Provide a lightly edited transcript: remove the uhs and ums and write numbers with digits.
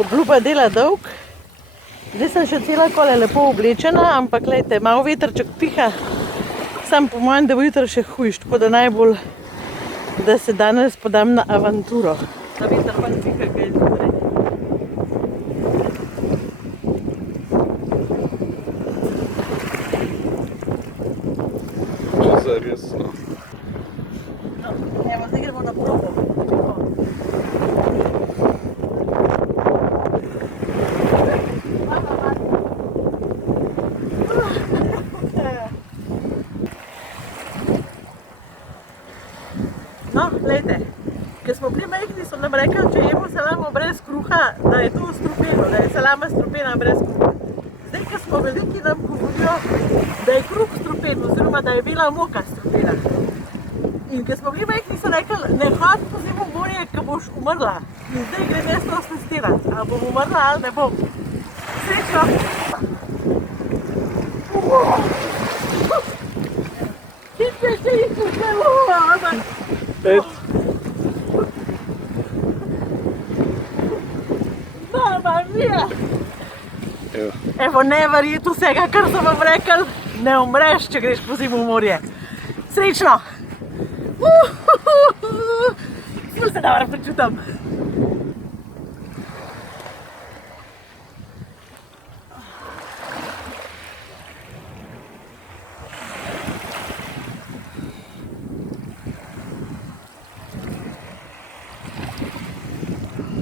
Obljuba dela dolg. Zdaj sem še cela kole lepo oblečena, ampak glejte, malo vetrček piha. Sam po mojem, da bo jutro še hujš, tako da najbolj, da se danes podam na avanturo. Ta veter pa piha, kaj je zjutraj. Če zares, no. Evo, zdaj gremo na probo. No, glejte, ko smo bili majhni, so nam rekli, če jemo salamo brez kruha, da je to strupeno, da je salama strupena brez kruha. Zdaj, ko smo veliki, nam govorijo, da je kruh strupen, oziroma da je bela moka strupena. In ko smo bili majhni, so rekli, ne hodi pozimi v morje, ko boš umrla. In zdaj grem jaz to stestirati, ali bom umrla ali ne bom. Srečno! Hitro, Mama mia! Evo, ne verjeti vsega, kar sem vam rekel, ne umreš, če greš pozimi v morje. Srečno! Ful se dobro počutim.